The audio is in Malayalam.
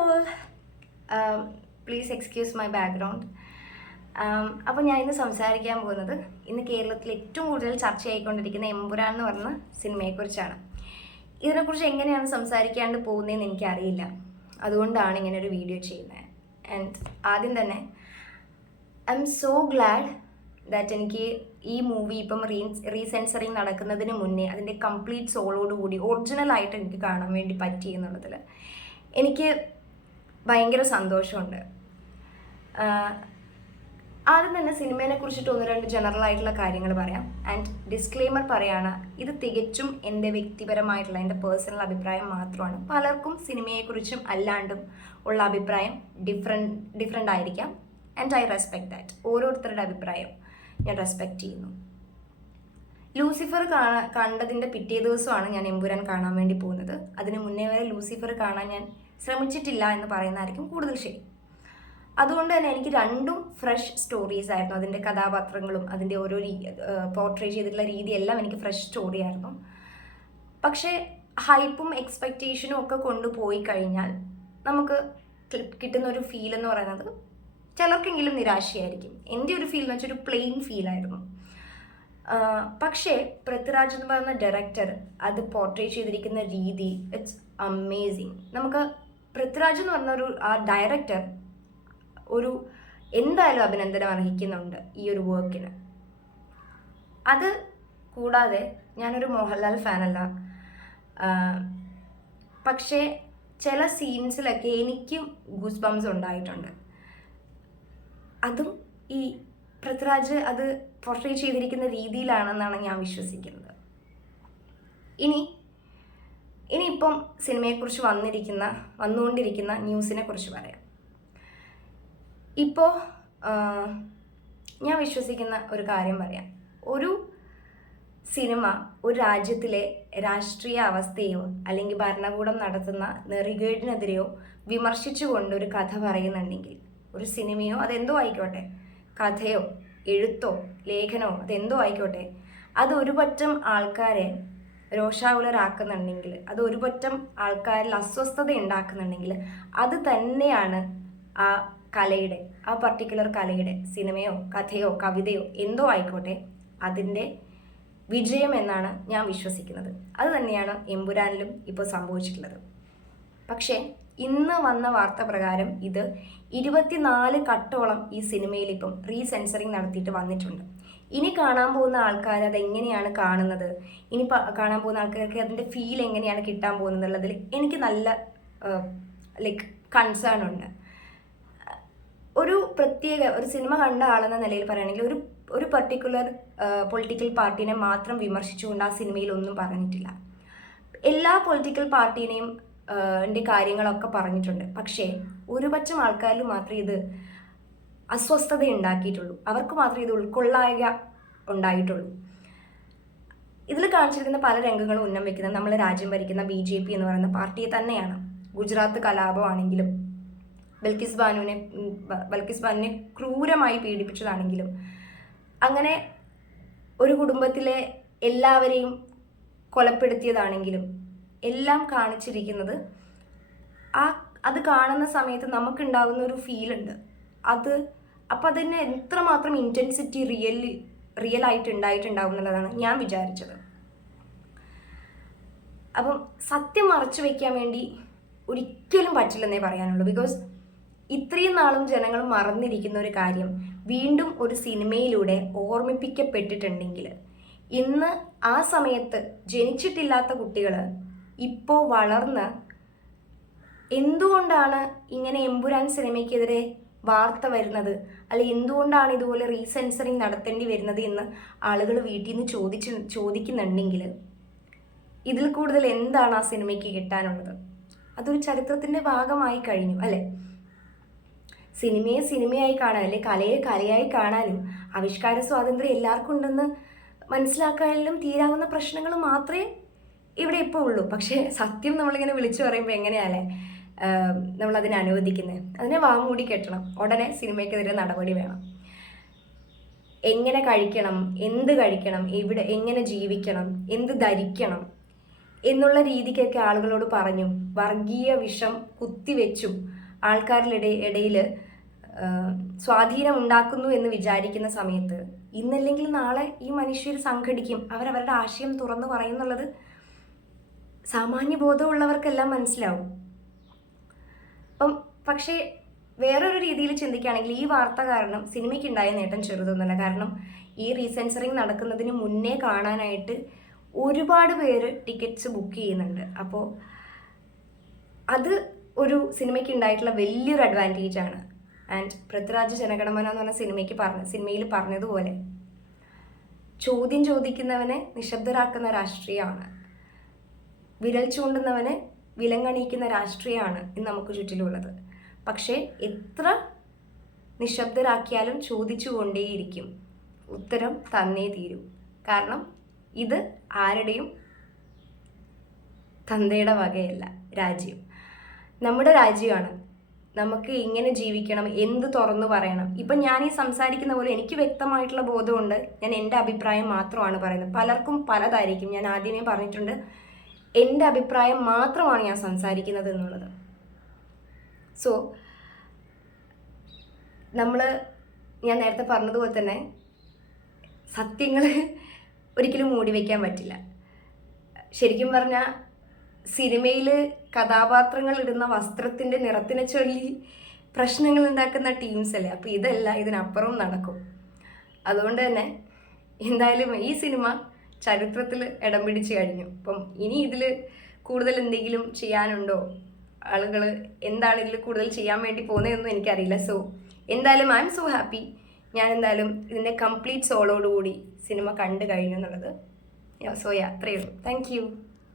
all. Please excuse my background. അപ്പോൾ ഞാൻ ഇന്ന് സംസാരിക്കാൻ പോകുന്നത് ഇന്ന് കേരളത്തിൽ ഏറ്റവും കൂടുതൽ ചർച്ചയായിക്കൊണ്ടിരിക്കുന്ന എമ്പുരാൻ എന്ന് പറഞ്ഞ സിനിമയെക്കുറിച്ചാണ്. ഇതിനെക്കുറിച്ച് എങ്ങനെയാണ് സംസാരിക്കാണ്ട് പോകുന്നതെന്ന് എനിക്കറിയില്ല. അതുകൊണ്ടാണ് ഇങ്ങനെ ഒരു വീഡിയോ ചെയ്യുന്നത്. ആൻഡ് ആദ്യം തന്നെ I M so GLAAD that എനിക്ക് ഈ മൂവി ഇപ്പം റീസെൻസറിങ് നടക്കുന്നതിന് മുന്നേ അതിൻ്റെ കംപ്ലീറ്റ് സോളോടുകൂടി ഒറിജിനലായിട്ട് എനിക്ക് കാണാൻ വേണ്ടി പറ്റി എന്നുള്ളതിൽ എനിക്ക് ഭയങ്കര സന്തോഷമുണ്ട്. ആദ്യം തന്നെ സിനിമയെ കുറിച്ചിട്ട് ഒന്ന് രണ്ട് ജനറൽ ആയിട്ടുള്ള കാര്യങ്ങൾ പറയാം. ആൻഡ് ഡിസ്ക്ലെയിമർ പറയാണ്, ഇത് തികച്ചും എൻ്റെ വ്യക്തിപരമായിട്ടുള്ള എൻ്റെ പേഴ്സണൽ അഭിപ്രായം മാത്രമാണ്. പലർക്കും സിനിമയെക്കുറിച്ചും അല്ലാണ്ടും ഉള്ള അഭിപ്രായം ഡിഫറെൻ്റ് ആയിരിക്കാം. And I respect that. ഓരോരുത്തരുടെ അഭിപ്രായം ഞാൻ റെസ്പെക്റ്റ് ചെയ്യുന്നു. ലൂസിഫർ കണ്ടതിൻ്റെ പിറ്റേ ദിവസമാണ് ഞാൻ എമ്പുരാൻ കാണാൻ വേണ്ടി പോകുന്നത്. അതിന് മുന്നേ വരെ ലൂസിഫർ കാണാൻ ഞാൻ ശ്രമിച്ചിട്ടില്ല എന്ന് പറയുന്നതായിരിക്കും കൂടുതൽ ശരി. അതുകൊണ്ട് തന്നെ എനിക്ക് രണ്ടും ഫ്രഷ് സ്റ്റോറീസ് ആയിരുന്നു. അതിൻ്റെ കഥാപാത്രങ്ങളും അതിൻ്റെ ഓരോ പോർട്രേ ചെയ്തിട്ടുള്ള രീതിയെല്ലാം എനിക്ക് ഫ്രഷ് സ്റ്റോറി ആയിരുന്നു. പക്ഷേ ഹൈപ്പും എക്സ്പെക്റ്റേഷനും ഒക്കെ കൊണ്ടുപോയി കഴിഞ്ഞാൽ നമുക്ക് കിട്ടുന്ന ഒരു ഫീൽ എന്ന് പറയുന്നത് ചിലർക്കെങ്കിലും നിരാശയായിരിക്കും. എൻ്റെ ഒരു ഫീൽ എന്ന് വെച്ചാൽ ഒരു പ്ലെയിൻ ഫീലായിരുന്നു. പക്ഷേ പൃഥ്വിരാജ് എന്ന് പറയുന്ന ഡയറക്ടർ അത് പോർട്രേ ചെയ്തിരിക്കുന്ന രീതി ഇറ്റ്സ് അമേസിങ്. നമുക്ക് പൃഥ്വിരാജ് എന്ന് പറഞ്ഞ ആ ഡയറക്ടർ ഒരു എന്തായാലും അഭിനന്ദനം അർഹിക്കുന്നുണ്ട് ഈ ഒരു വർക്കിന്. അത് കൂടാതെ ഞാനൊരു മോഹൻലാൽ ഫാനല്ല, പക്ഷേ ചില സീൻസിലൊക്കെ എനിക്കും ഗൂസ് ബംസ് ഉണ്ടായിട്ടുണ്ട്. അതും ഈ പൃഥ്വിരാജ് അത് പോർട്രേ ചെയ്തിരിക്കുന്ന രീതിയിലാണെന്നാണ് ഞാൻ വിശ്വസിക്കുന്നത്. ഇനിയിപ്പം സിനിമയെക്കുറിച്ച് വന്നുകൊണ്ടിരിക്കുന്ന ന്യൂസിനെ കുറിച്ച് പറയാം. ഇപ്പോൾ ഞാൻ വിശ്വസിക്കുന്ന ഒരു കാര്യം പറയാം. ഒരു സിനിമ ഒരു രാജ്യത്തിലെ രാഷ്ട്രീയ അവസ്ഥയോ അല്ലെങ്കിൽ ഭരണകൂടം നടത്തുന്ന നെറികേടിനെതിരെയോ വിമർശിച്ചുകൊണ്ട് ഒരു കഥ പറയുന്നുണ്ടെങ്കിൽ, ഒരു സിനിമയോ അതെന്തോ ആയിക്കോട്ടെ, കഥയോ എഴുത്തോ ലേഖനമോ അതെന്തോ ആയിക്കോട്ടെ, അത് ഒരു പറ്റം ആൾക്കാരെ രോഷാകുലരാക്കുന്നുണ്ടെങ്കിൽ, അത് ഒരു പറ്റം ആൾക്കാരിൽ അസ്വസ്ഥത ഉണ്ടാക്കുന്നുണ്ടെങ്കിൽ, അത് തന്നെയാണ് ആ കലയുടെ, ആ പർട്ടിക്കുലർ കലയുടെ, സിനിമയോ കഥയോ കവിതയോ എന്തോ ആയിക്കോട്ടെ, അതിൻ്റെ വിജയം എന്നാണ് ഞാൻ വിശ്വസിക്കുന്നത്. അത് തന്നെയാണ് എമ്പുരാനിലും ഇപ്പോൾ സംഭവിച്ചിട്ടുള്ളത്. പക്ഷേ ഇന്ന് വന്ന വാർത്ത പ്രകാരം ഇത് 24 കട്ടോളം ഈ സിനിമയിൽ ഇപ്പം റീസെൻസറിങ് നടത്തിയിട്ട് വന്നിട്ടുണ്ട്. ഇനി കാണാൻ പോകുന്ന ആൾക്കാർ അതെങ്ങനെയാണ് കാണുന്നത്, ഇനി കാണാൻ പോകുന്ന ആൾക്കാർക്ക് അതിൻ്റെ ഫീൽ എങ്ങനെയാണ് കിട്ടാൻ പോകുന്നത് എന്നുള്ളതിൽ എനിക്ക് നല്ല കൺസേൺ ഉണ്ട്. ഒരു സിനിമ കണ്ട ആളെന്ന നിലയിൽ പറയുകയാണെങ്കിൽ ഒരു പർട്ടിക്കുലർ പൊളിറ്റിക്കൽ പാർട്ടീനെ മാത്രം വിമർശിച്ചുകൊണ്ട് ആ സിനിമയിൽ ഒന്നും പറഞ്ഞിട്ടില്ല. എല്ലാ പൊളിറ്റിക്കൽ പാർട്ടീനെയും കാര്യങ്ങളൊക്കെ പറഞ്ഞിട്ടുണ്ട്. പക്ഷേ ഒരുപറ്റം ആൾക്കാരിൽ മാത്രമേ ഇത് അസ്വസ്ഥത ഉണ്ടാക്കിയിട്ടുള്ളൂ, അവർക്ക് മാത്രമേ ഇത് ഉൾക്കൊള്ളായ ഉണ്ടായിട്ടുള്ളൂ. ഇതിൽ കാണിച്ചിരിക്കുന്ന പല രംഗങ്ങളും ഉന്നം വയ്ക്കുന്നത് നമ്മൾ രാജ്യം ഭരിക്കുന്ന BJP എന്ന് പറയുന്ന പാർട്ടിയെ തന്നെയാണ്. ഗുജറാത്ത് കലാപമാണെങ്കിലും ബൽക്കിസ് ബാനുവിനെ ക്രൂരമായി പീഡിപ്പിച്ചതാണെങ്കിലും, അങ്ങനെ ഒരു കുടുംബത്തിലെ എല്ലാവരെയും കൊലപ്പെടുത്തിയതാണെങ്കിലും എല്ലാം കാണിച്ചിരിക്കുന്നത് അത് കാണുന്ന സമയത്ത് നമുക്കുണ്ടാകുന്ന ഒരു ഫീലുണ്ട്. അപ്പം അതിന് എത്രമാത്രം ഇൻറ്റൻസിറ്റി റിയൽ ആയിട്ട് ഉണ്ടായിട്ടുണ്ടാവും എന്നുള്ളതാണ് ഞാൻ വിചാരിച്ചത്. അപ്പം സത്യം മറച്ചു വയ്ക്കാൻ വേണ്ടി ഒരിക്കലും പറ്റില്ലെന്നേ പറയാനുള്ളൂ. ബിക്കോസ് ഇത്രയും നാളും ജനങ്ങൾ മറന്നിരിക്കുന്ന ഒരു കാര്യം വീണ്ടും ഒരു സിനിമയിലൂടെ ഓർമ്മിപ്പിക്കപ്പെട്ടിട്ടുണ്ടെങ്കിൽ, ഇന്ന് ആ സമയത്ത് ജനിച്ചിട്ടില്ലാത്ത കുട്ടികൾ ഇപ്പോൾ വളർന്ന് എന്തുകൊണ്ടാണ് ഇങ്ങനെ എമ്പുരാൻ സിനിമയ്ക്കെതിരെ വാർത്ത വരുന്നത്, അല്ലെങ്കിൽ എന്തുകൊണ്ടാണ് ഇതുപോലെ റീസെൻസറിങ് നടത്തേണ്ടി വരുന്നത് എന്ന് ആളുകൾ വീട്ടിൽ നിന്ന് ചോദിക്കുന്നുണ്ടെങ്കിൽ, ഇതിൽ കൂടുതൽ എന്താണ് ആ സിനിമയ്ക്ക് കിട്ടാനുള്ളത്? അതൊരു ചരിത്രത്തിൻ്റെ ഭാഗമായി കഴിഞ്ഞു അല്ലേ? സിനിമയെ സിനിമയായി കാണാൻ, അല്ലെങ്കിൽ കലയെ കലയായി കാണാനും ആവിഷ്കാര സ്വാതന്ത്ര്യം എല്ലാവർക്കും ഉണ്ടെന്ന് മനസ്സിലാക്കാനും തീരാവുന്ന പ്രശ്നങ്ങൾ മാത്രമേ ഇവിടെ ഇപ്പോൾ ഉള്ളൂ. പക്ഷേ സത്യം നമ്മളിങ്ങനെ വിളിച്ചു പറയുമ്പോൾ എങ്ങനെയല്ലേ നമ്മളതിനെ അനുവദിക്കുന്നത്? അതിനെ വാമൂടി കെട്ടണം. ഉടനെ സിനിമയ്ക്കെതിരെ നടപടി വേണം. എങ്ങനെ കഴിക്കണം, എന്ത് കഴിക്കണം, എങ്ങനെ ജീവിക്കണം, എന്ത് ധരിക്കണം, എന്നുള്ള രീതിക്കൊക്കെ ആളുകളോട് പറഞ്ഞു, വർഗീയ വിഷം കുത്തിവെച്ചും ആൾക്കാരുടെ ഇടയിൽ സ്വാധീനം ഉണ്ടാക്കുന്നു എന്ന് വിചാരിക്കുന്ന സമയത്ത് ഇന്നല്ലെങ്കിൽ നാളെ ഈ മനുഷ്യർ സംഘടിക്കും, അവരവരുടെ ആശയം തുറന്നു പറയുന്നുള്ളത് സാമാന്യ ബോധമുള്ളവർക്കെല്ലാം മനസ്സിലാവും. പക്ഷേ വേറൊരു രീതിയിൽ ചിന്തിക്കുകയാണെങ്കിൽ ഈ വാർത്ത കാരണം സിനിമയ്ക്കുണ്ടായ നേട്ടം ചെറുതൊന്നുമല്ല. കാരണം ഈ റീസെൻസറിങ് നടക്കുന്നതിന് മുന്നേ കാണാനായിട്ട് ഒരുപാട് പേര് ടിക്കറ്റ്സ് ബുക്ക് ചെയ്യുന്നുണ്ട്. അപ്പോൾ അത് ഒരു സിനിമയ്ക്ക് ഉണ്ടായിട്ടുള്ള വലിയൊരു അഡ്വാൻറ്റേജ് ആണ്. ആൻഡ് പൃഥ്വിരാജ് ജനഗണമന എന്ന് പറഞ്ഞ സിനിമയിൽ പറഞ്ഞതുപോലെ ചോദ്യം ചോദിക്കുന്നവനെ നിശബ്ദരാക്കുന്ന രാഷ്ട്രീയമാണ്, വിരൽ ചൂണ്ടുന്നവനെ വിലങ്ങണിയിക്കുന്ന രാഷ്ട്രീയമാണ് ഇന്ന് നമുക്ക് ചുറ്റിലുള്ളത്. പക്ഷേ എത്ര നിശബ്ദരാക്കിയാലും ചോദിച്ചുകൊണ്ടേയിരിക്കും, ഉത്തരം തന്നേ തീരൂ. കാരണം ഇത് ആരുടെയും തന്തയുടെ വകയല്ല. രാജ്യം നമ്മുടെ രാജ്യമാണ്. നമുക്ക് ഇങ്ങനെ ജീവിക്കണം, എന്ത് തുറന്നു പറയണം. ഇപ്പം ഞാൻ ഈ സംസാരിക്കുന്ന പോലെ എനിക്ക് വ്യക്തമായിട്ടുള്ള ബോധമുണ്ട്. ഞാൻ എൻ്റെ അഭിപ്രായം മാത്രമാണ് പറയുന്നത്. പലർക്കും പലതായിരിക്കും. ഞാൻ ആദ്യമേ പറഞ്ഞിട്ടുണ്ട്, എൻ്റെ അഭിപ്രായം മാത്രമാണ് ഞാൻ സംസാരിക്കുന്നത് എന്നുള്ളത്. സോ ഞാൻ നേരത്തെ പറഞ്ഞതുപോലെ തന്നെ സത്യങ്ങൾ ഒരിക്കലും മൂടി വയ്ക്കാൻ പറ്റില്ല. ശരിക്കും പറഞ്ഞാൽ സിനിമയിൽ കഥാപാത്രങ്ങൾ ഇടുന്ന വസ്ത്രത്തിൻ്റെ നിറത്തിനെ ചൊല്ലി പ്രശ്നങ്ങൾ ഉണ്ടാക്കുന്ന ടീംസ് അല്ലേ. അപ്പോൾ ഇതെല്ലാം ഇതിനപ്പുറവും നടക്കും. അതുകൊണ്ട് തന്നെ എന്തായാലും ഈ സിനിമ ചരിത്രത്തിൽ ഇടം പിടിച്ച് കഴിഞ്ഞു. അപ്പം ഇനി ഇതിൽ കൂടുതൽ എന്തെങ്കിലും ചെയ്യാനുണ്ടോ, ആളുകൾ എന്താണ് ഇതിൽ കൂടുതൽ ചെയ്യാൻ വേണ്ടി പോകുന്നതെന്നും എനിക്കറിയില്ല. സോ എന്തായാലും ഐ എം സോ ഹാപ്പി. ഞാൻ എന്തായാലും ഇതിൻ്റെ കംപ്ലീറ്റ് സോളോടുകൂടി സിനിമ കണ്ടു കഴിഞ്ഞു എന്നുള്ളത്. സോ യാ, അത്രയേ ഉള്ളൂ. Thank you.